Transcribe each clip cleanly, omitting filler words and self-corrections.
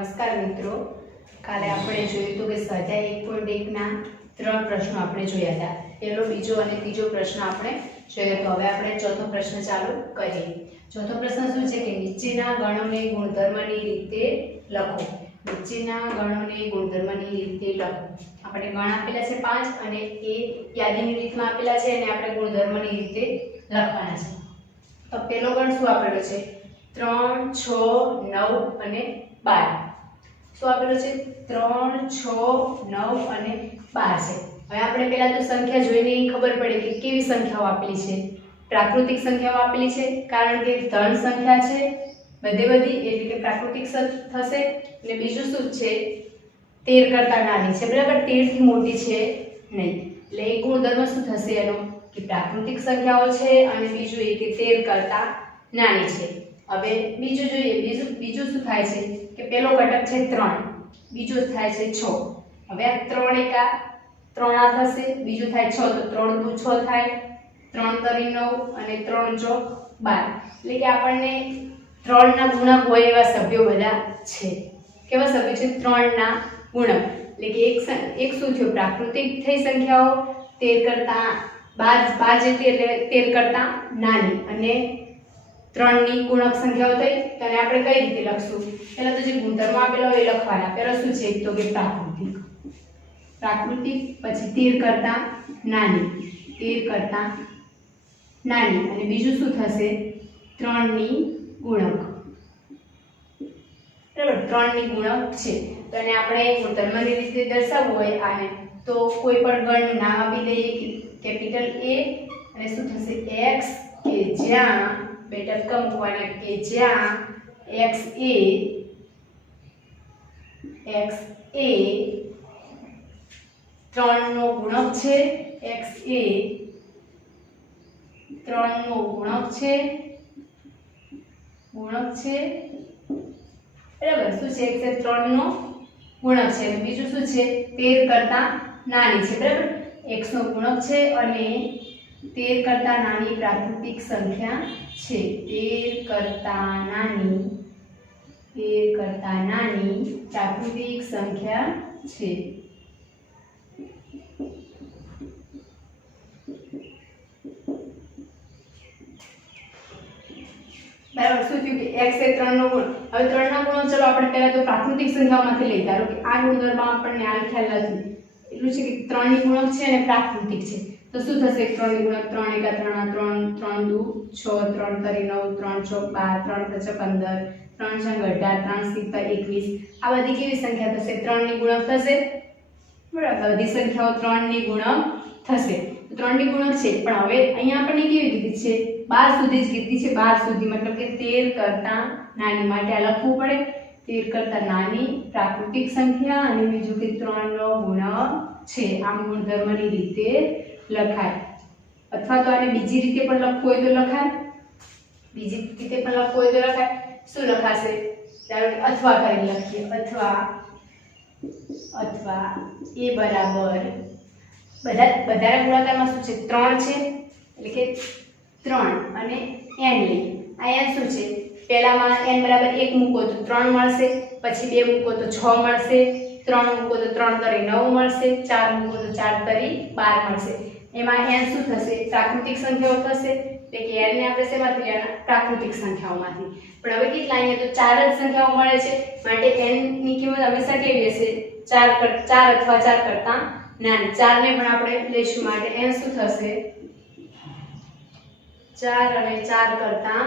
નમસ્કાર મિત્રો, કાલે આપણે જોયું હતું કે સ્વાધ્યાય 1.1 ના 3 પ્રશ્નો આપણે જોયા હતા. પહેલો, બીજો અને ત્રીજો પ્રશ્ન આપણે જોયો હતો. હવે આપણે ચોથો પ્રશ્ન ચાલુ કરીએ. ચોથો પ્રશ્ન શું છે કે નીચેના ગણોને ગુણધર્મની રીતે લખો. નીચેના ગણોને ગુણધર્મની રીતે લખો. આપણે ગણ આપેલા છે 5 અને એ યાદીની રીતમાં આપેલા છે અને આપણે ગુણધર્મની રીતે લખવાના છે. તો પહેલો ગણ શું આપેલો છે? 3, 6, 9 અને 12. શું આપેલું છે? 3, 6, 9 અને 12 છે. હવે આપણે પહેલા તો સંખ્યા જોઈને ખબર પડે કે કેવી સંખ્યાઓ આપેલી છે. પ્રાકૃતિક સંખ્યાઓ આપેલી છે, કારણ કે ધન સંખ્યા છે બધી એટલે કે પ્રાકૃતિક થશે. અને બીજું શું છે? 13 કરતા નાની છે, બરાબર? 13 થી મોટી છે નહીં. એટલે એક ગુણધર્મ શું થશે એનો કે પ્રાકૃતિક સંખ્યાઓ છે અને બીજું એ કે 13 કરતા નાની છે. હવે બીજું જોઈએ. બીજું શું થાય છે કે પેલો ઘટક છે 3, બીજો થાય છે 6. હવે આ 3 એકા 3 આ થશે, બીજું થાય 6 તો 3 દુ 6 થાય, 3 તરી 9 અને 3 ચોક 12. એટલે કે આપણને 3 ના ગુણક હોય એવા સભ્યો બધા છે. કેવા સભ્યો છે? 3 ના ગુણક. એટલે કે એક શું થયું? પ્રાકૃતિક થઈ સંખ્યાઓ 13 કરતા 12 જેટલી એટલે 13 કરતા નાની અને 3 ની ગુણક સંખ્યાઓ થઈ. તો આને આપણે કઈ રીતે લખશું? પહેલા તો જે ગુણધર્મ આપેલા હોય એ લખવાના. પહેલા શું છે? તો કે પ્રાકૃતિક, પછી 13 કરતા નાની, 13 કરતા નાની અને બીજું શું થશે? 3 ની ગુણક, બરાબર? 3 ની ગુણક છે. તો આને આપણે ગુણધર્મની રીતે દર્શાવવું હોય આને તો કોઈ પણ ગણનું નામ આપી દઈએ, કેપિટલ A, અને શું થશે? x, કે જ્યાં બે ટપકા મૂકવાના કે જ્યાં x એ 3 નો ગુણક છે, x એ 3 નો ગુણક છે, બરાબર? શું છે? x એ 3 નો ગુણક છે અને બીજું શું છે? 13 કરતા નાની છે, બરાબર? x નો ગુણક છે અને 13 કરતા નાની પ્રાકૃતિક સંખ્યા છે. 13 કરતા નાની પ્રાકૃતિક સંખ્યા છે. બરાબર? શું થયું કે x એ 3 નો ગુણ. હવે 3 ના ગુણો ચલો આપણે પહેલા તો પ્રાકૃતિક સંખ્યાઓમાંથી લઈએ. ધારો કે આ ગુણધર્મ આપણને આ ખ્યાલ નથી. એટલું છે કે 3 ની ગુણક છે અને પ્રાકૃતિક છે. તો શું થશે? 3 ની ગુણક 3 એકા 3, 3 દુ 6, 3 તરી 9, 3 ચોક 12, 3 પંચા 15, 3 છંગ 18, 3 સિત્તા 21. આ બધી કેવી સંખ્યા થશે? 3 ની ગુણક થશે, બરાબર? બધી સંખ્યાઓ 3 ની ગુણક થશે. 3 ની ગુણક છે, પણ હવે અહીંયા આપણને કેવી કીધી છે? 12 સુધી જ કીધી છે. 12 સુધી મતલબ કે 13 કરતા નાની. માટે આ લખવું પડે 13 કરતા નાની પ્રાકૃતિક સંખ્યા અને બીજું કે 3 નો ગુણક છે. આમ ગુણધર્મની રીતે લખાય. અથવા તો આને બીજી રીતે પણ લખવું હોય તો લખાય. બીજી રીતે પણ લખવું હોય તો લખાય. શું લખાશે? ધારો કે અથવા કરીને લખીએ. અથવા a બરાબર બધા ગુણાકારમાં શું છે? 3 છે, એટલે કે 3 અને n લઈ. અહીંયા શું છે? પહેલામાં n બરાબર 1 મૂકો તો 3 મળશે, પછી 2 મૂકો તો 6 મળશે, 3 મૂકો તો 3 તરી 9 મળશે, 4 મૂકો તો 4 તરી 12 મળશે. એમાં n શું થશે? પ્રાકૃતિક સંખ્યાઓ થશે. એટલે કે n ને આપણે શેમાંથી લેવાના? પ્રાકૃતિક સંખ્યાઓમાંથી. પણ હવે કેટલા? અહીંયા તો 4 જ સંખ્યાઓ મળે છે. માટે n ની કિંમત હંમેશા કેવી હશે? 4 અથવા 4 કરતા નાની. 4 ને પણ આપણે લઈશું. માટે n શું થશે? 4 અને 4 કરતા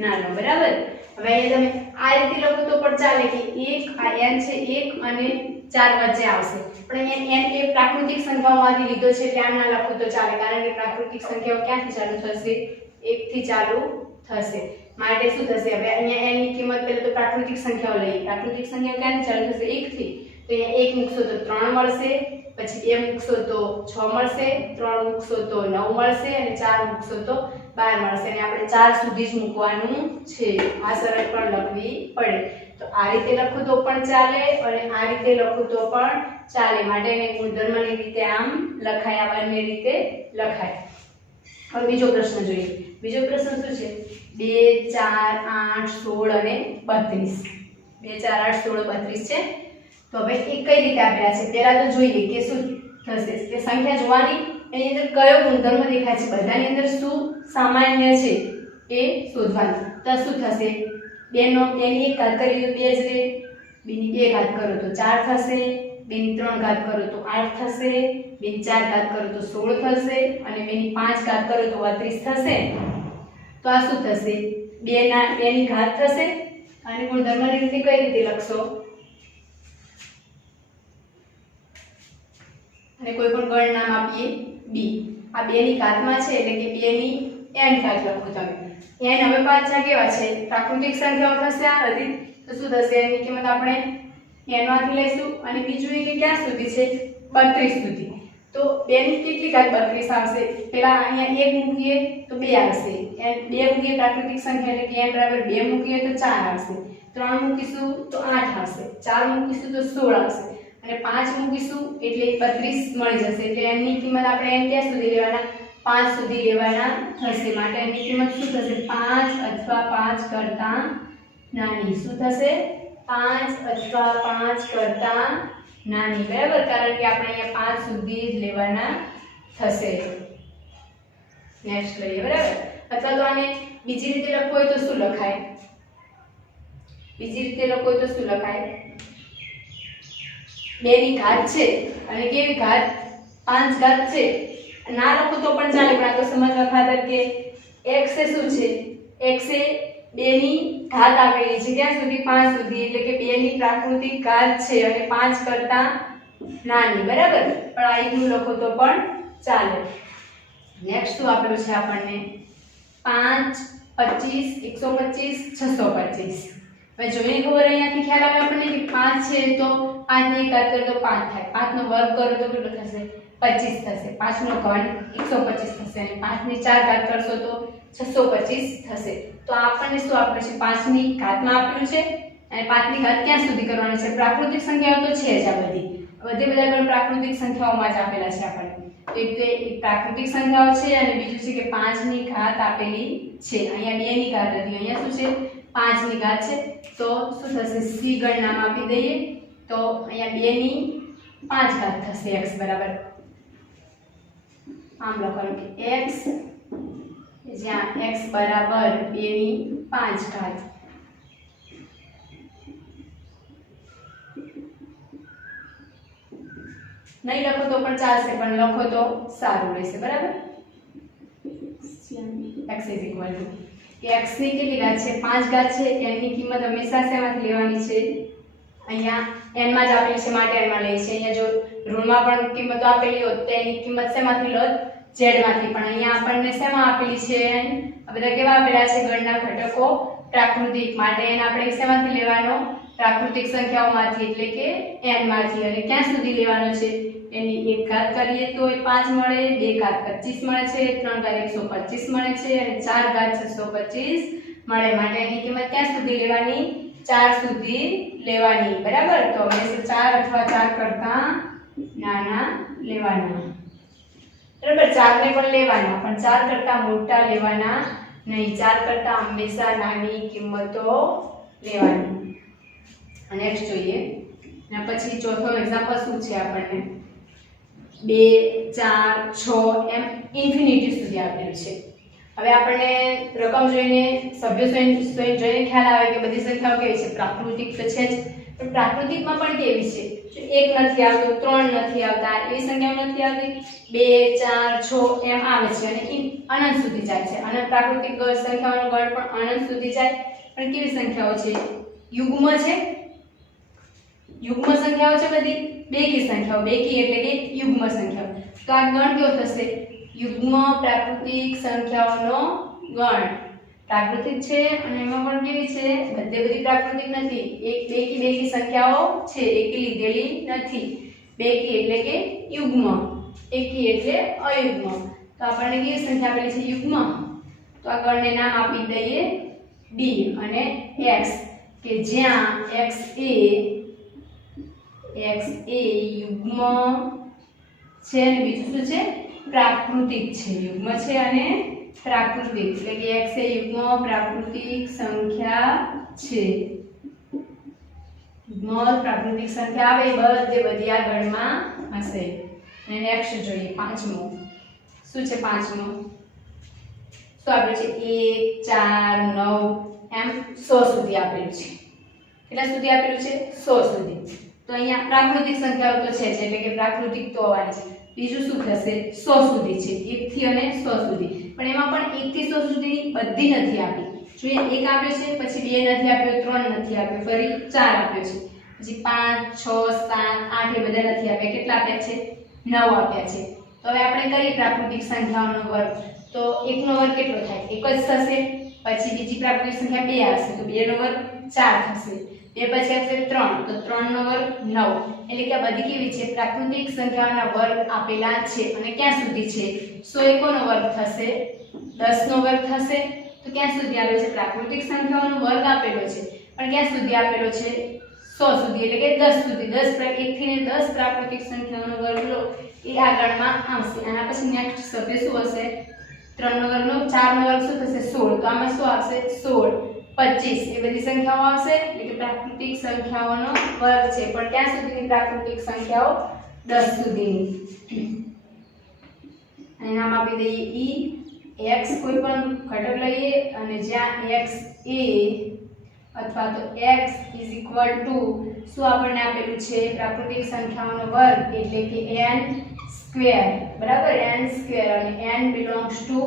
નાનો, બરાબર? હવે અહીંયા તમે આ રીતે લખો તો પણ ચાલે કે 1 આ n છે 1 અને 4 વચ્ચે આવશે. પણ અહીંયા n એ પ્રાકૃતિક સંખ્યાઓમાંથી લીધો છે એટલે આમ ના લખો તો ચાલે, કારણ કે પ્રાકૃતિક સંખ્યાઓ ક્યાંથી ચાલુ થશે? 1 થી ચાલુ થશે. માટે શું થશે? હવે અહીંયા n ની કિંમત પહેલા તો પ્રાકૃતિક સંખ્યાઓ લઈએ. પ્રાકૃતિક સંખ્યાઓ ક્યાંથી ચાલુ થશે? 1 થી. તો અહીંયા 1 મૂકશો તો 3 મળશે, પછી 2 મૂકશો તો 6 મળશે, 3 મૂકશો તો 9 મળશે અને 4 મૂકશો તો 12 મળશે. અને આપણે 4 સુધી જ મૂકવાનું છે. આ શરત પણ લખવી પડે. તો આ રીતે લખો તો પણ ચાલે અને આ રીતે લખો તો પણ ચાલે. માટે એને ગુણધર્મની રીતે આમ લખાય, આ બંને રીતે લખાય. હવે બીજો પ્રશ્ન જોઈએ. બીજો પ્રશ્ન શું છે? 2, 4, 8, 16 અને 32. 2 4 8 16 32 છે। તો હવે એ કઈ રીતે આપેલા છે પહેલા તો જોઈએ કે શું થશે કે સંખ્યા જોવાની એની અંદર કયો ગુણધર્મ દેખાય છે બધાની અંદર શું સામાન્ય છે એ શોધવાનું। તો શું થશે 2 નો 2 ની 1 ઘાત કરીએ તો 2 જ રહે, 2 ની 2 ઘાત કરો તો 4 થશે, 2 ની 3 ઘાત કરો તો 8 થશે, 2 ની 4 ઘાત કરો તો 16 થશે અને 2 ની 5 ઘાત કરો તો 32 થશે। તો આ શું થશે 2 ની ઘાત થશે અને ગુણધર્મની રીતે કઈ રીતે લખશો અને કોઈ પણ ગણ નામ આપીએ b। આ 2 ની ઘાતમાં છે એટલે કે 2 ની n ઘાત લખો તમે। n હવે પાછા કેવા છે પ્રાકૃતિક સંખ્યાઓ થશે આ બધી। તો શું થશે n ની કિંમત આપણે n માંથી લઈશું અને બીજું એ કે ક્યાં સુધી છે 32 સુધી। તો 2 ની કેટલી ઘાત 32 આવશે પેલા અહીંયા 1 મૂકીએ તો 2 આવશે, n 2 મૂકીએ પ્રાકૃતિક સંખ્યા એટલે કે n બરાબર 2 મૂકીએ તો 4 આવશે, 3 મૂકીશું તો 8 આવશે, 4 મૂકીશું તો 16 આવશે અને 5 મૂકીશું એટલે 32 મળી જશે। એટલે n ની કિંમત આપણે n ક્યાં સુધી લેવાના 5 સુધી લેવાના થશે। માટે n ની કિંમત શું થશે 5 અથવા 5 કરતા નાની। શું થશે 5 અથવા 5 કરતા નાની બરાબર, કારણ કે આપણે અહીંયા 5 સુધી જ લેવાના થશે। નેક્સ્ટ લઈએ બરાબર। અથવા તો આને બીજી રીતે લખવું હોય તો શું લખાય બીજી રીતે લખવું હોય તો શું લખાય 2 ની ઘાત છે અને કેવી ઘાત 5 ઘાત છે ના લખો તો પણ ચાલે, પણ આ તો સમજવા ખાતર કે x એ શું છે x એ 2 ની ઘાત આપેલી છે ક્યાં સુધી 5 સુધી, એટલે કે 2 ની પ્રાકૃતિક ઘાત છે અને 5 કરતા નાની બરાબર, પણ આ એકલું લખો તો પણ ચાલે। નેક્સ્ટ શું આપેલું છે આપણને 5 25 125 625। હવે જોઈને ખબર અહીંયાથી ખ્યાલ આવે આપણને કે 5 છે તો 5 ની 1 ઘાત કરો તો 5 થાય, 5 નો વર્ગ કરો તો કેટલો થશે 25 થશે, 5 નો ઘન 125 થશે અને 5 ની 4 ઘાત કરશો તો 625 થશે। તો આપણને શું આપેલું છે 5 ની ઘાતમાં આપેલું છે અને 5 ની ઘાત ક્યાં સુધી કરવાની છે પ્રાકૃતિક સંખ્યાઓ તો છે જ આ બધા ગણ પ્રાકૃતિક સંખ્યાઓમાં જ આપેલા છે આપણને। તો એક તો પ્રાકૃતિક સંખ્યાઓ છે અને બીજું છે કે 5 ની ઘાત આપેલી છે। અહીંયા 2 ની ઘાત હતી, અહીંયા શું છે 5 ની ઘાત છે। તો શું થશે c ગણ નામ આપી દઈએ તો અહીંયા 2 ની 5 ઘાત થશે x બરાબર, આમ લખવાનું કે x જ્યાં x બરાબર 2 ની 5 ઘાત। નહીં લખો તો પણ ચાલશે, પણ લખો તો સારું રહેશે બરાબર। x = કે x ની કેટલી ઘાત છે 5 ઘાત છે, n ની કિંમત હંમેશા શેમાંથી લેવાની છે અહીંયા n માં જ આપેલી છે માટે n માં લઈએ છીએ। અહીંયા જો ઋણમાં પણ કિંમતો આપેલી હોત તો એની કિંમત શેમાંથી લોત z માંથી, પણ અહીંયા આપણને શેમાં આપેલી છે n, આ બધા કેવા આપેલા છે ગણના ઘટકો પ્રાકૃતિક, માટે n આપણે શેમાંથી લેવાનો પ્રાકૃતિક સંખ્યાઓમાંથી એટલે કે n માંથી। અને ક્યાં સુધી લેવાનો છે એની 1 ઘાત કરીએ તો 5 મળે, 2 ઘાત 25 મળે છે, 3 ઘાત 125 મળે છે અને 4 ઘાત 625 મળે। માટે એની કિંમત ક્યાં સુધી લેવાની 4 સુધી લેવાની બરાબર। તો હંમેશા 4 અથવા 4 કરતા નાના લેવાના બરાબર। 4 ને પણ લેવાના પણ 4 કરતા મોટા લેવાના નહીં, 4 કરતા હંમેશા નાની કિંમતો લેવાની। નેક્સ્ટ જોઈએ અને પછી ચોથો એક્ઝામ્પલ શું છે આપણને 2 4 6 એમ ઇન્ફિનિટી સુધી આપેલું છે। હવે આપણને રકમ જોઈને સભ્યો જોઈને ખ્યાલ આવે કે બધી સંખ્યાઓ કેવી છે પ્રાકૃતિક તો છે જ, પણ પ્રાકૃતિકમાં પણ કેવી છે જો 1 નથી આવતો 3 નથી આવતા એવી સંખ્યાઓ નથી આવતી, 2 4 6 એમ આવે છે અને અનંત સુધી જાય છે। અને પ્રાકૃતિક સંખ્યાઓનો ગણ પણ અનંત સુધી જાય, પણ કેવી સંખ્યાઓ છે યુગ્મ છે, યુગ્મ સંખ્યાઓ છે બધી, બેકી સંખ્યાઓ, બેકી એટલે કે યુગ્મ સંખ્યાઓ। તો આ ગણ કેવો થશે યુગ્મ પ્રાકૃતિક સંખ્યાઓનો ગણ, પ્રાકૃતિક છે અને એમાં પણ કેવી છે બધી પ્રાકૃતિક નથી, એક બેકી સંખ્યાઓ છે, એકી લીધેલી નથી। બેકી એટલે કે યુગ્મ, એકી એટલે અયુગ્મ। તો આપણને કેવી સંખ્યા આપેલી છે યુગ્મ, તો આ ગણને નામ આપી દઈએ d અને x, કે જ્યાં x એ યુગ્મ છે અને બીજું શું છે પ્રાકૃતિક છે, યુગ્મ છે અને પ્રાકૃતિક એટલે કે x એ યુગ્મ પ્રાકૃતિક સંખ્યા છે। યુગ્મ પ્રાકૃતિક સંખ્યા આવે એ બધી આ ગણમાં હશે. અને નેક્સ્ટ જોઈએ પાંચમો. શું છે પાંચમો? શું આપેલું છે? 1 4 9 એમ 100 સુધી આપેલું છે. કેટલા સુધી આપેલું છે? 100 સુધી. તો અહીંયા પ્રાકૃતિક સંખ્યાઓ તો છે જ, એટલે કે પ્રાકૃતિક તો આવવાની છે. બીજું શું થશે? 100 સુધી છે, 1 થી અને 100 સુધી. પણ એમાં પણ 1 થી 100 સુધીની બધી નથી આપી. જોઈએ 1 આપ્યો છે, પછી 2 નથી આપ્યો, 3 નથી આપ્યો, ફરી 4 આપ્યો છે, પછી 5 6 7 8 એ બધા નથી આપ્યા. કેટલા આપ્યા છે? 9 આપ્યા છે. તો હવે આપણે કરીએ પ્રાકૃતિક સંખ્યાઓનો વર્ગ. તો 1 નો વર્ગ કેટલો થાય? 1 જ થશે. પછી બીજી પ્રાકૃતિક સંખ્યા 2 આવશે, તો 2 નો વર્ગ 4 થશે. 2 પછી આવશે 3, તો 3 નો વર્ગ 9. એટલે કે આ બધી કેવી છે? પ્રાકૃતિક સંખ્યાઓના વર્ગ આપેલા છે. અને ક્યાં સુધી છે? 100 નો વર્ગ થશે, 10 નો વર્ગ થશે. તો ક્યાં સુધી આવેલો છે? પ્રાકૃતિક સંખ્યાઓનો વર્ગ આપેલો છે, પણ ક્યાં સુધી આપેલો છે? 100 સુધી, એટલે કે 10 સુધી. 1 થી 10 પ્રાકૃતિક સંખ્યાઓનો વર્ગ લો એ આગળમાં આવશે. આના પછી નેક્સ્ટ સભ્ય શું હશે? 3 નો વર્ગ નો 4 નો વર્ગ શું થશે? 16. તો આમાં શું આવશે? 16 25 એ બધી સંખ્યાઓ આવશે. એટલે કે પ્રાકૃતિક સંખ્યાઓનો વર્ગ છે, પણ ક્યાં સુધીની પ્રાકૃતિક સંખ્યાઓ? 10 સુધીની. અને નામ આપી દઈએ e x કોઈ પણ ઘટક લઈએ અને જ્યાં x એ અથવા તો x શું આપણને આપેલું છે? પ્રાકૃતિક સંખ્યાઓનો વર્ગ, એટલે કે n સ્ક્વેર. બરાબર, n સ્ક્વેર. અને n બિલોંગ્સ ટુ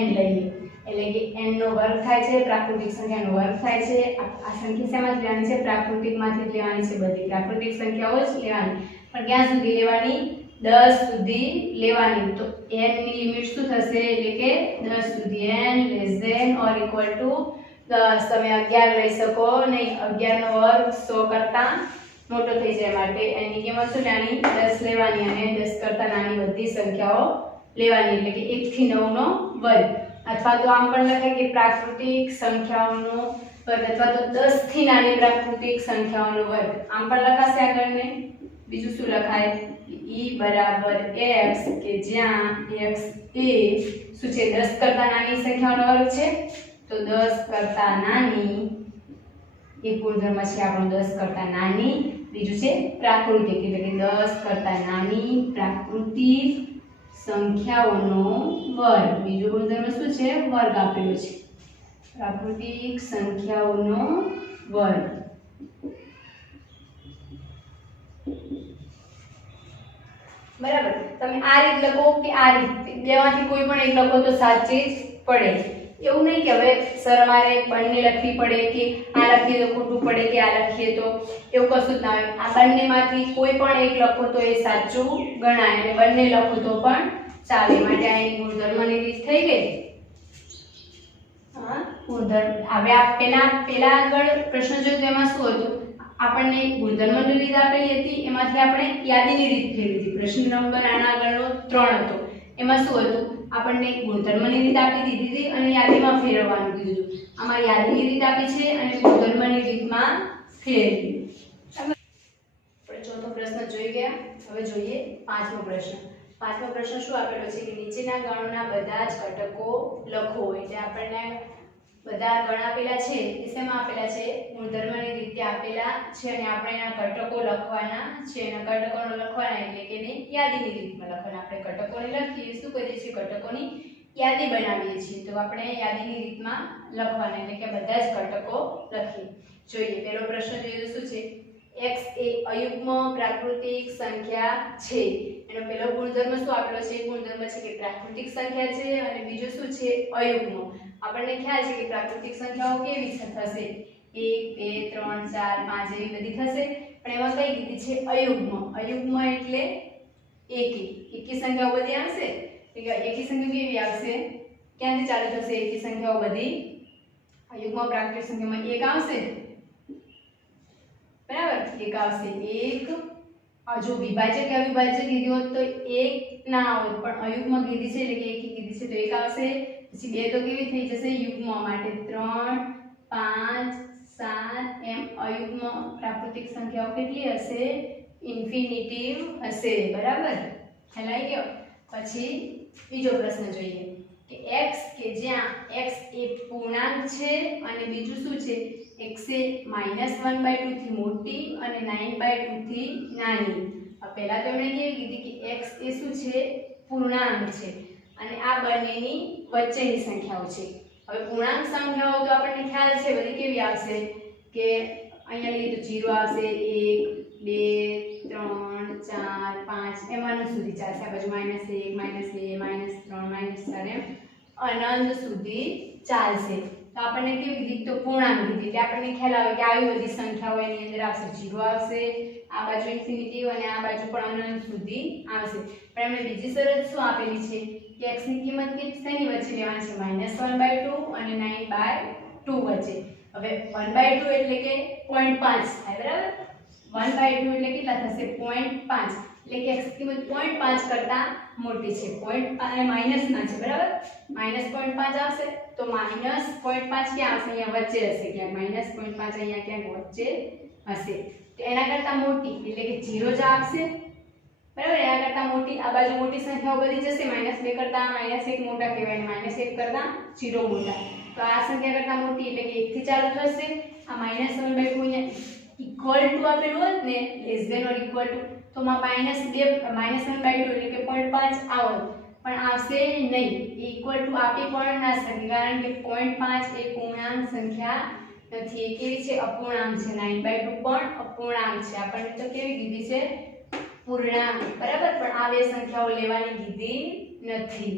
n લઈએ, એટલે કે n નો વર્ગ થાય છે, પ્રાકૃતિક સંખ્યાનો વર્ગ થાય છે. આ સંખ્યા શેમાંથી લેવાની છે? પ્રાકૃતિકમાંથી જ લેવાની છે. બધી પ્રાકૃતિક સંખ્યાઓ જ લેવાની, પણ ક્યાં સુધી લેવાની? 10 સુધી લેવાની. તો n ની લિમિટ શું થશે? એટલે કે 10 સુધી. n < <= 10. તમે 11 લઈ શકો નહીં. 11 નો વર્ગ 100 કરતા મોટો થઈ જાય, માટે n ની કિંમત શું લેવાની? 10 લેવાની. અને 10 કરતા નાની બધી સંખ્યાઓ લેવાની, એટલે કે 1 થી 9 નો વર્ગ. અથવા તો આમ પણ લખાય કે પ્રાકૃતિક સંખ્યાઓનો વર્ગ, અથવા તો 10 થી નાની પ્રાકૃતિક સંખ્યાઓનો વર્ગ. આમ પણ લખાશે આગળને. બીજું શું લખાય? e બરાબર x, કે જ્યાં x એ શું છે? 10 કરતા નાની સંખ્યાઓનો વર્ગ છે. તો 10 કરતા નાની એક ગુણધર્મ છે આપણો, 10 કરતા નાની. બીજું છે પ્રાકૃતિક, એટલે કે 10 કરતા નાની પ્રાકૃતિક સંખ્યાઓનો વર્ગ. બીજો ગુણધર્મ શું છે? વર્ગ આપેલો છે. પ્રાકૃતિક સંખ્યાઓનો વર્ગ. બરાબર, તમે આ રીત લખો કે આ રીત, બેમાંથી કોઈ પણ એક લખો તો સાચી જ પડે. એવું નહીં કે હવે સર અમારે બંને લખવી પડે, કે આ લખીએ તો ખોટું પડે, કે આ લખીએ તો, એવું કશું જ ના હોય. આ બંનેમાંથી કોઈ પણ એક લખો તો એ સાચું ગણાય, અને બંને લખો તો પણ ચાલે. માટે આ એની ગુણધર્મની રીત થઈ ગઈ. ગુણધર્મ. હવે આ પેલા આગળ પ્રશ્ન જોયો તો એમાં શું હતું? આપણને ગુણધર્મની રીત આપેલી હતી, એમાંથી આપણે યાદીની રીત ફેરવી હતી. પ્રશ્ન નંબર આના આગળનો 3 હતો. એમાં શું હતું? આપણને ગુણધર્મની રીત આપી દીધી હતી અને યાદીમાં ફેરવવાનું કીધું હતું. આમાં યાદીની રીત આપી છે અને ગુણધર્મની રીતમાં ફેરવી. આપણે ચોથો પ્રશ્ન જોઈ ગયા. હવે જોઈએ પાંચમો પ્રશ્ન. પાંચમો પ્રશ્ન શું આપેલો છે? કે નીચેના ગણોના બધા જ ઘટકો લખો. એટલે આપણને બધા ગણ આપેલા છે, એ શેમાં આપેલા છે? ગુણધર્મની રીતે આપેલા છે, અને આપણે એના ઘટકો લખવાના છે. એના ઘટકોનો લખવાના એટલે કે એને યાદીની રીતમાં લખવાના. આપણે ઘટકોને લખીએ, શું કરીએ છીએ? ઘટકોની યાદી બનાવીએ છીએ. તો આપણે યાદીની રીતમાં લખવાના, એટલે કે બધા જ ઘટકો લખીએ. જોઈએ પહેલો પ્રશ્ન જોઈએ તો શું છે? x એ અયુગ્મ પ્રાકૃતિક સંખ્યા છે. એનો પહેલો ગુણધર્મ શું આપેલો છે? ગુણધર્મ છે કે પ્રાકૃતિક સંખ્યા છે, અને બીજો શું છે? અયુગ્મ. આપણને ખ્યાલ છે કે પ્રાકૃતિક સંખ્યાઓ કેવી થશે? 1 2 3 4 5 એવી બધી થશે, પણ એમાં કઈ કીધી છે? અયુગ્મ. અયુગ્મ એટલે એકી સંખ્યાઓ બધી આવશે. એટલે એકી સંખ્યા કેવી આવશે? ક્યાંથી ચાલુ થશે એકી સંખ્યાઓ બધી? અયુગ્મ પ્રાકૃતિક સંખ્યામાં 1 આવશે. બરાબર, 1 આવશે. 1 જો વિભાજક કે અવિભાજક કીધી હોત તો 1 ના આવત, પણ અયુગ્મ કીધી છે એટલે કે એકી કીધી છે તો 1 આવશે. પછી 2 તો કેવી થઈ જશે? યુગ્મ, માટે 3 5 7 એમ અયુગ્મ પ્રાકૃતિક સંખ્યાઓ કેટલી હશે? ઇન્ફિનિટિવ હશે. બરાબર, ખ્યાલ આવી ગયો. પછી બીજો પ્રશ્ન જોઈએ કે x કે જ્યાં x એ પૂર્ણાંક છે અને બીજું શું છે? x એ -1/2 થી મોટી અને 9/2 થી નાની. પહેલા તો એમણે કેવી કીધી કે x એ શું છે પૂર્ણાંક છે અને આ બંનેની વચ્ચેની સંખ્યાઓ છે. હવે પૂર્ણાંક સંખ્યાઓ તો આપણને ખ્યાલ છે બધી કેવી આવશે કે અહીંયા લઈએ તો 0 આવશે, 1 2 3 4 5 એમાંનું સુધી ચાલશે. આ બાજુ -1 -2 -3 -4 એમ અનંત સુધી ચાલશે. તો આપણને કેવી કીધી તો પૂર્ણાંક કીધી એટલે આપણને ખ્યાલ આવે કે આવી બધી સંખ્યાઓ એની અંદર આવશે. 0 આવશે, આ બાજુ ઇન્ફિનિટી અને આ બાજુ પણ અનંત સુધી આવશે. પણ એમણે બીજી શરત શું આપેલી છે કે x ની કિંમત કેટલી વચ્ચે લેવાની છે -1/2 અને 9/2 વચ્ચે. હવે 1/2 એટલે કે 0.5 થાય બરાબર. 1/2 એટલે કેટલા થશે 0.5 એટલે કે x ની કિંમત 0.5 કરતા મોટી છે. માઈનસમાં છે બરાબર. -0.5 આવશે તો -0.5 ક્યાં આવશે અહીંયા વચ્ચે હશે ક્યાંક. -0.5 અહીંયા ક્યાંક વચ્ચે હશે. તો એના કરતા મોટી એટલે કે 0 જ આવશે બરાબર. એના કરતા મોટી આ બાજુ મોટી સંખ્યાઓ બધી જશે. -2 કરતા -1 મોટા કહેવાય, -1 કરતા 0 મોટા. તો આ સંખ્યા કરતા મોટી એટલે કે 1 થી ચાલુ થશે. આ -1/2 અહીંયા ઇક્વલ ટુ આપેલું હોત ને less than or equal to તો માં -1/2 એટલે કે 0.5 આવત પણ આવશે નહીં. ઇક્વલ ટુ આપી પણ ના શકે કારણ કે 0.5 એ પૂર્ણાંક સંખ્યા નથી. એ કેવી છે અપૂર્ણાંક છે. 9/2 પણ અપૂર્ણાંક છે. આપણને તો કેવી કીધી છે પૂર્ણાંક બરાબર. પણ આ બે સંખ્યાઓ લેવાની કીધી નથી.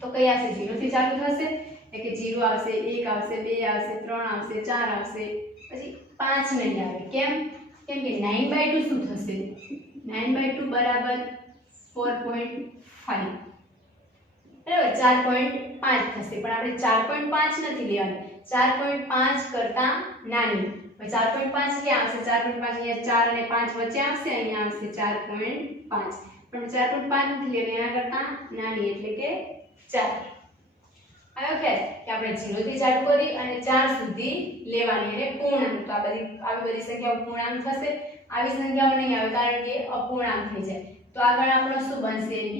તો કઈ આવશે 0 થી ચાલુ થશે એટલે કે 0 આવશે, 1 આવશે, 2 આવશે, 3 આવશે, 4 આવશે, પછી 5 નહીં આવે. કેમ કે 9/2 શું થશે 9/2 બરાબર 4.5 બરાબર 4.5 થશે. પણ આપણે 4.5 નથી લેવાની, 4.5 કરતા નાની. 4.5 ક્યાં આવશે 4.5 અહીંયા 4 અને 5 વચ્ચે આવશે, અહીંયા આવશે 4.5 પણ 4.5 નથી લેવાની એના કરતા નાની એટલે કે 4. આવ્યો ખ્યાલ કે આપણે 0 થી ચાલુ કરી અને 4 સુધી લેવાની અને પૂર્ણાંક. તો આવી બધી સંખ્યાઓ પૂર્ણાંક થશે. આવી સંખ્યાઓ નહીં આવે કારણ કે અપૂર્ણાંક થઈ જાય. તો આગળ આપણો શું બનશે b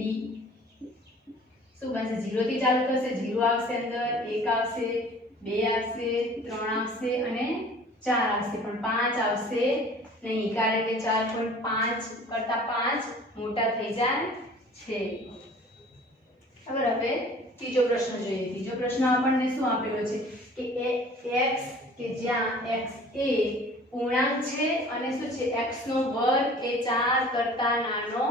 શું બનશે 0 થી ચાલુ થશે, 0 આવશે અંદર, 1 આવશે, 2 આવશે, 3 આવશે અને 4 આવશે પણ 5 આવશે નહીં કારણ કે 4.5 કરતા 5 મોટા થઈ જાય છે. હવે ત્રીજો પ્રશ્ન જોઈએ. ત્રીજો પ્રશ્ન આપણને શું આપેલો છે કે x કે જ્યાં x એ પૂર્ણાંક છે અને શું છે x નો વર્ગ એ 4 કરતા નાનો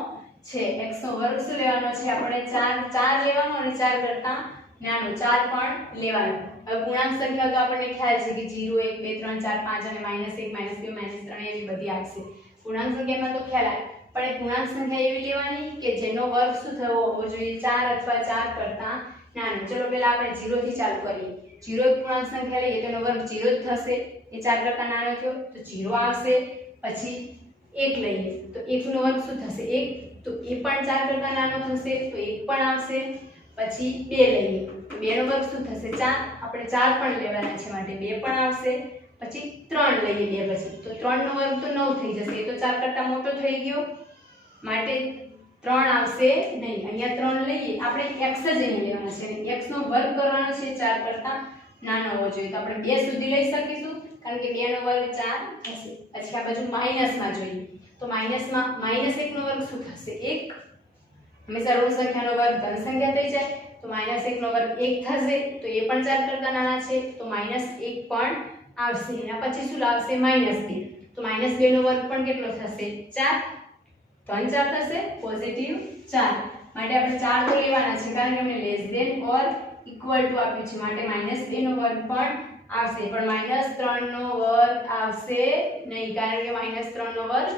છે. x નો વર્ગ શું લેવાનો છે આપણે 4 લેવાનો અને 4 કરતા નાનો 4 પણ લેવાનો. હવે પૂર્ણાંક સંખ્યાઓ તો આપણને ખ્યાલ છે કે 0 1 2 3 4 5 અને -1 -2 -3 એવી બધી આવશે. પૂર્ણાંક સંખ્યામાં તો ખ્યાલ આવે પણ એ પૂર્ણાંક સંખ્યા એવી લેવાની કે જેનો વર્ગ શું થવો હોવો જોઈએ 4 અથવા 4 કરતા નાનો. ચલો પહેલા આપણે 0 થી ચાલુ કરીએ. 0 પૂર્ણાંક સંખ્યા લઈએ તેનો વર્ગ 0 જ થશે. એ 4 કરતા નાનો થયો તો 0 આવશે. પછી 1 લઈએ તો 1 નો વર્ગ શું થશે 1 તો એ પણ 4 કરતા નાનો થશે તો 1 પણ આવશે. પછી 2 લઈએ તો 2 નો વર્ગ શું થશે 4 આપણે 4 પણ લેવાના છે માટે 2 પણ આવશે. પછી 3 લઈએ 2 પછી તો 3 નો વર્ગ તો 9 થઈ જશે. એ તો 4 કરતા મોટો થઈ ગયો માટે 3 આવશે નહીં. અહીંયા 3 લઈએ આપણે x જ અહીંયા લેવાના છે અને x નો વર્ગ કરવાનો છે 4 કરતા નાનો હોવો જોઈએ. તો આપણે 2 સુધી લઈ શકીશું કારણ કે 2 નો વર્ગ 4 થશે. પછી આ બાજુ માઈનસમાં જોઈએ તો માઈનસમાં -1 નો વર્ગ શું થશે 1. હંમેશા ઋણ સંખ્યાનો વર્ગ ધન સંખ્યા થઈ જાય તો -1 નો વર્ગ 1 થશે તો એ પણ 4 કરતા નાના છે તો -1 પણ આવશે. એના પછી શું આવશે -2 તો -2 નો વર્ગ પણ કેટલો થશે 4 ધન 4 થશે પોઝિટિવ 4 માટે આપણે 4 તો લેવાના છે કારણ કે આપણે less than or equal to આપ્યું છે માટે -2 નો વર્ગ પણ આવશે પણ -3 નો વર્ગ આવશે નહીં કારણ કે -3 નો વર્ગ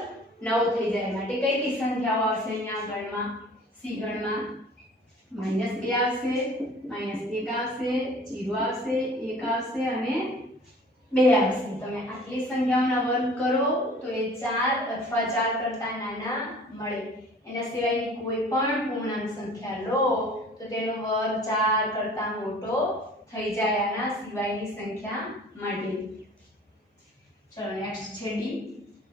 9 થઈ જાય માટે કઈ કઈ સંખ્યાઓ આવશે અહીંયા ગણમાં સી ગણમાં -2 આવશે, -1 આવશે, 0 આવશે, 1 આવશે અને 2 આવશે. તમે આટલી સંખ્યાઓના વર્ગ કરો તો એ 4 અથવા 4 કરતા નાના મળે. એના સિવાયની કોઈ પણ પૂર્ણાંક સંખ્યા લો તો તેનો વર્ગ 4 કરતા મોટો થઈ જાય આના સિવાયની સંખ્યા માટે. ચલો નેક્સ્ટ છે ડી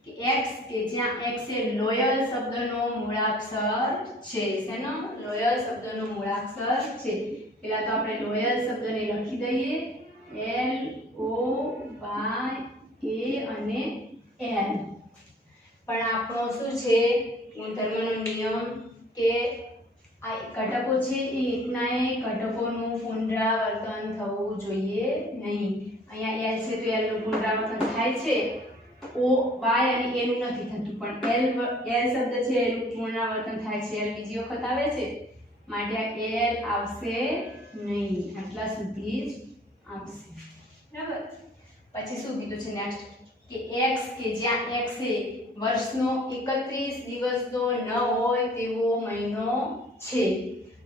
કે x કે જ્યાં x એ લોયલ શબ્દનો મૂળાક્ષર છે. શેનો લોયલ શબ્દનો મૂળાક્ષર છે. પહેલા તો આપણે લોયલ શબ્દને લખી દઈએ LOYAL પાઈ એ અને એલ. પણ આપણો શું છે ગુણધર્મનો નિયમ કે આ ઘટકો છે એ એકના એક ઘટકોનું પુનરાવર્તન થવું જોઈએ નહીં. અહીંયા એલ છે તો એલ નું પુનરાવર્તન થાય છે, ઓ વાય અને એ નું નથી થતું, પણ એલ શબ્દ છે એનું પુનરાવર્તન થાય છે, એલ બીજી વખત આવે છે માટે આ એલ આવશે નહીં, આટલા સુધી જ આવશે. બરાબર. પછી શું કીધું છે નેક્સ્ટ કે x કે જ્યાં x એ વર્ષનો 31 દિવસનો ન હોય તેવો મહિનો છે.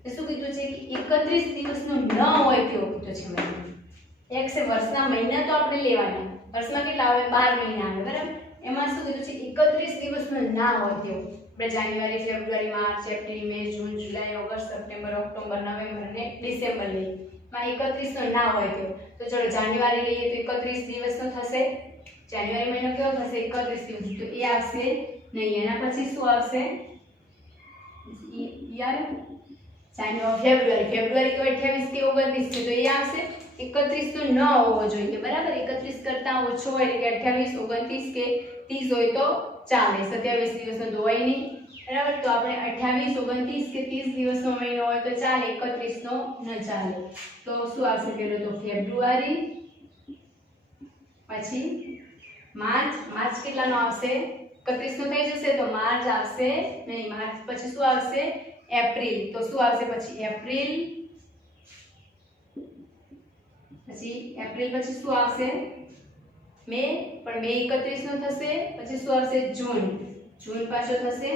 તો શું કીધું છે કે 31 દિવસનો ન હોય તેવો કીધું છે મહિનો. x એ વર્ષના મહિના તો આપણે લેવાના, વર્ષમાં કેટલા આવે 12 મહિના આવે બરાબર. એમાં શું કીધું છે 31 દિવસનો ના હોય તેવો. આપણે જાન્યુઆરી, ફેબ્રુઆરી, માર્ચ, એપ્રિલ, મે, જૂન, જુલાઈ, ઓગસ્ટ, સપ્ટેમ્બર, ઓક્ટોબર, નવેમ્બર અને ડિસેમ્બર લઈએ. માં 31 નો ના હોય તેવો. તો ચલો જાન્યુઆરી લઈએ તો 31 દિવસનો થશે. જાન્યુઆરી મહિનો કેવો થશે 31 દિવસ, તો એ આવશે નહીં. એના પછી શું આવશે યાર ફેબ્રુઆરી તો 28 કે 29 છે તો એ આવશે 31 તો ન હોવો જોઈએ બરાબર. 31 કરતા ઓછો હોય એટલે કે 28, 29 કે 30 હોય તો ચાલે. 27 દિવસનો તો હોય નહીં બરાબર. તો આપણે 28, 29 કે 30 દિવસનો મહિનો હોય તો ચાલે, 31 નો ન ચાલે. તો શું આવશે પેલો તો ફેબ્રુઆરી, પછી માર્ચ કેટલાનો આવશે 31 નો થઈ જશે તો માર્ચ આવશે નહીં. માર્ચ પછી શું આવશે એપ્રિલ, તો શું આવશે પછી એપ્રિલ, પછી શું આવશે મે, પણ મે 31 નો થશે. પછી શું આવશે જૂન પાછો થશે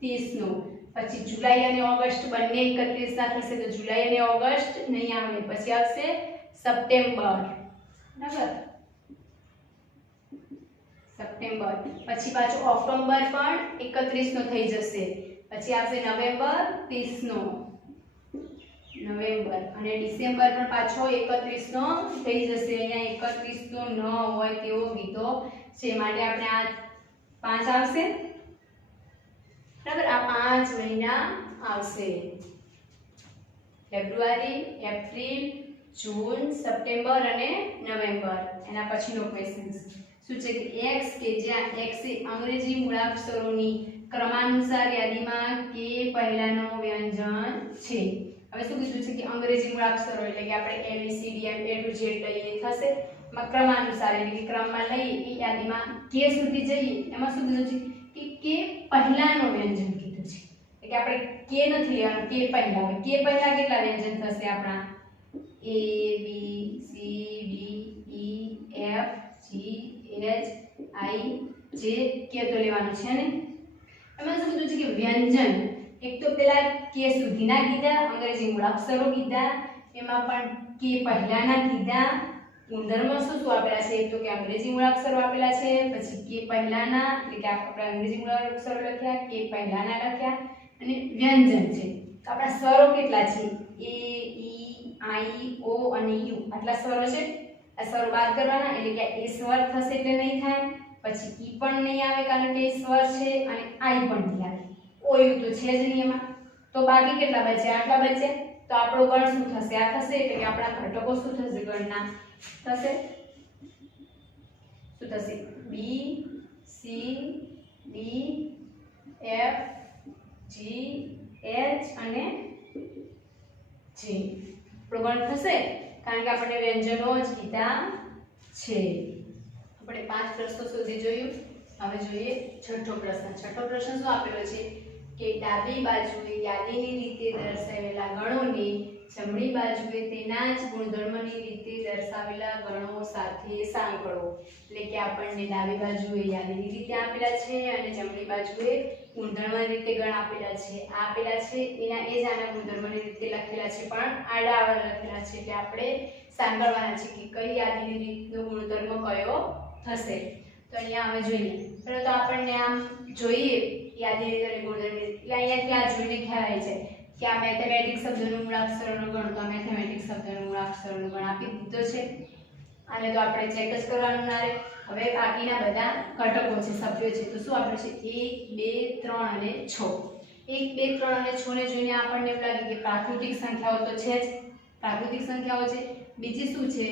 30 નો. પછી જુલાઈ અને ઓગસ્ટ બંને 31 ના થશે તો જુલાઈ અને ઓગસ્ટ નહીં આવે. પછી આવશે સપ્ટેમ્બર બરાબર, સપ્ટેમ્બર. પછી પાછો ઓક્ટોબર પણ 31 નો થઈ જશે. પછી આવશે નવેમ્બર 30 નો, નવેમ્બર. અને ડિસેમ્બર પણ પાછો 31 નો થઈ જશે. અહીંયા 31 નો ન હોય તેવો કીધો છે માટે આપણે આ 5 આવશે બરાબર. આ 5 મહિના આવશે ફેબ્રુઆરી, એપ્રિલ, જૂન, સપ્ટેમ્બર અને નવેમ્બર. એના પછીનો ક્વેશ્ચન શું છે કે x કે જ્યાં x એ અંગ્રેજી મૂળાક્ષરોની ક્રમાનુસાર યાદીમાં કે પહેલાનો વ્યંજન છે. હવે શું કીધું છે કે અંગ્રેજી મૂળાક્ષરો એટલે કે આપણે A B C D F A to Z લઈએ થશે. એમાં ક્રમાનુસાર એટલે કે ક્રમમાં લઈએ એ યાદીમાં કે સુધી જઈએ. એમાં શું કીધું છે કે કે પહેલાનો વ્યંજન કીધું છે. એટલે કે આપણે કે નથી લેવાનું, કે પહેલા. કે પહેલા કેટલા વ્યંજન થશે આપણા A B C D E F G H I J કે તો લેવાનું છે ને. એમાં શું કીધું છે કે વ્યંજન એક તો પેલા કે સુધીના કીધા, અંગ્રેજી મૂળાક્ષરો કીધા, એમાં પણ કે પહેલાના કીધા. ગુણધર્મો શું આપેલા છે તો કે અંગ્રેજી મૂળાક્ષરો આપેલા છે, પછી કે પહેલાના એટલે કે આપણે અંગ્રેજી મૂળાક્ષરો લખ્યા, કે પહેલાના લખ્યા અને વ્યંજન છે. તો આપણા સ્વરો કેટલા છે A E I O અને U આટલા સ્વરો છે. આ સ્વર બાદ કરવાના એટલે કે એ સ્વર થશે એટલે નહીં થાય. પછી ઈ પણ નહીં આવે કારણ કે એ સ્વર છે, અને આઈ પણ નહીં આવે. ઓયુ તો છે જ નહીં એમાં. તો બાકી કેટલા બચે આટલા બચે. તો આપણો ગણ શું થશે આ થશે એટલે કે આપણા ઘટકો શું થશે ગણના થશે શું થશે B C D F G H અને J. આપણો ગણ થશે કારણ કે આપણે વ્યંજનો જ કીધા છે. આપણે 5 પ્રશ્નો સુધી જોયું. હવે જોઈએ છઠ્ઠો પ્રશ્ન. છઠ્ઠો પ્રશ્ન શું આપેલો છે કે ડાબી બાજુએ યાદીની રીતે દર્શાવેલા ગણોને જમણી બાજુએ તેના જ ગુણધર્મની રીતે દર્શાવેલા ગણો સાથે સાંકળો. એટલે કે આપણને ડાબી બાજુએ યાદીની રીતે આપેલા છે અને જમણી બાજુએ ગુણધર્મની રીતે ગણ આપેલા છે. આ આપેલા છે એના એ જ આના ગુણધર્મની રીતે લખેલા છે પણ આડા આડા લખેલા છે. એટલે આપણે સાંકળવાના છે કે કઈ યાદીની રીતનો ગુણધર્મ કયો થશે. તો અહીંયા હવે જોઈએ. પહેલા તો આપણને આમ જોઈએ યાદીની રીતે ગુણધર્મ એટલે અહીંયા ક્યાં જોઈને ખ્યાલ આવી જાય કે આ મેથેમેટિક્સ શબ્દનું મૂળાક્ષરનો ગણ, તો મેથેમેટિક્સ શબ્દનું મૂળાક્ષરનો ગણ આપી દીધો છે. આને તો આપણે ચેક જ કરવાનું ના રહે. હવે બાકીના બધા ઘટકો છે, સભ્યો છે. તો શું આપણે છે 1 2 3 અને 6. 1 2 3 અને 6 ને જોઈને આપણને એમ લાગે કે પ્રાકૃતિક સંખ્યાઓ તો છે જ, પ્રાકૃતિક સંખ્યાઓ છે. બીજી શું છે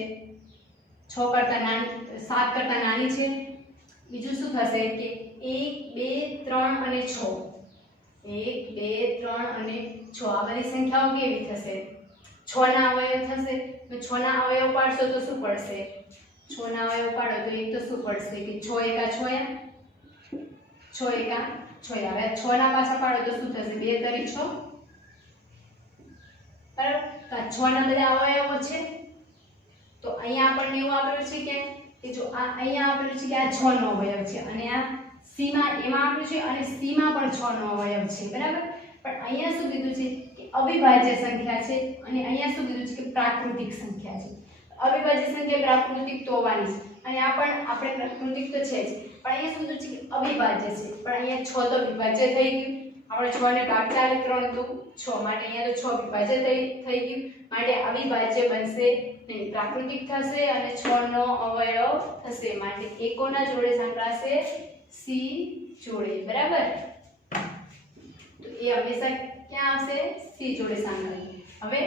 6 કરતા નાની 7 કરતા નાની છે. બીજું શું થશે કે 1 2 3 અને 6 1 2 3 અને 6 આ બધી સંખ્યાઓ કેવી થશે 6 ના અવયવ થશે. તો 6 ના અવયવ પાડશો તો શું પડશે 6 ના અવયવ પાડો તો એક તો શું પડશે કે 6 એકા 6 6 એકા 6 હવે 6 ના પાછા પાડો તો શું થશે 2 તરી 6 બરાબર. તો આ 6 ના બધા અવયવો છે. તો અહીંયા આપણને એવું આપેલું છે કે જો આ અહીંયા આપેલું છે કે આ 6 નો અવયવ છે અને આ સી માં એમાં આપેલું છે અને સી માં પણ 6 નો અવયવ છે બરાબર. પણ અહીંયા શું કીધું છે કે અવિભાજ્ય સંખ્યા છે અને અહીંયા શું કીધું છે કે પ્રાકૃતિક સંખ્યા છે. અવિભાજ્ય સંખ્યા પ્રાકૃતિક તો હોવાની છે અને આ પણ આપણે પ્રાકૃતિક તો છે જ, પણ અહીંયા શું કીધું છે કે અવિભાજ્ય છે. પણ અહીંયા 6 તો વિભાજ્ય થઈ ગયું. આપણે 6 ને ભાગ 4 3 તો 6 માટે અહીંયા તો 6 વિભાજ્ય થઈ ગયું માટે અવિભાજ્ય બનશે નહીં, પ્રાકૃતિક થશે અને 6 નો અવયવ થશે માટે એકોના જોડે સંકળાશે સી જોડે બરાબર. તો એ હંમેશા ક્યાં આવશે સી જોડે સંકળાય. હવે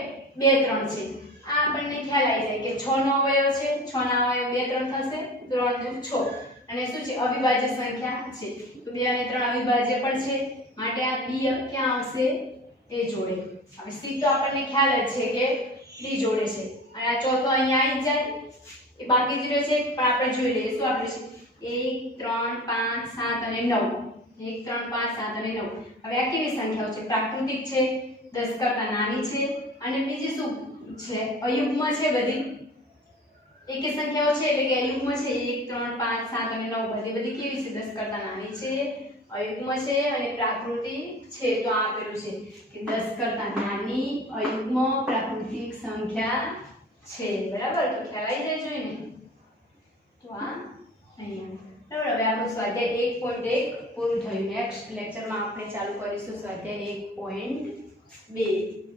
2 3 છે આ આપણને ખ્યાલ આવી જાય કે 6 નો અવયવ છે 6 ના અવયવ 2 3 થશે 3 2 6 અને શું છે અવિભાજ્ય સંખ્યા છે. તો 2 અને 3 અવિભાજ્ય પણ છે માટે આ બી ક્યાં આવશે એ જોડે. હવે સી તો આપણને ખ્યાલ જ છે કે ડી જોડે છે અને આ ચોથો અહીંયા આવી જાય એ બાકી જ રહે છે પણ આપણે જોઈ લઈએ શું આપણે છે 1 3 5 7 અને 9 1 3 5 7 અને 9. હવે આ કેવી સંખ્યાઓ છે પ્રાકૃતિક છે 10 કરતા નાની છે અને બીજી શું છે અયુગ્મ છે બધી એકી સંખ્યાઓ છે એટલે કે અયુગ્મ છે 1 3 5 7 અને 9 બધી કેવી છે 10 કરતા નાની છે અયુગ્મ છે અને પ્રાકૃતિક છે. તો આ આપેલું છે કે 10 કરતા નાની અયુગ્મ પ્રાકૃતિક સંખ્યા છે બરાબર. તો ખ્યાલ આવી જાય જોઈને તો આ અહીંયા બરાબર. હવે આપણું સ્વાધ્યાય 1.1 પૂરું થયું. નેક્સ્ટ લેક્ચરમાં આપણે ચાલુ કરીશું સ્વાધ્યાય 1.2.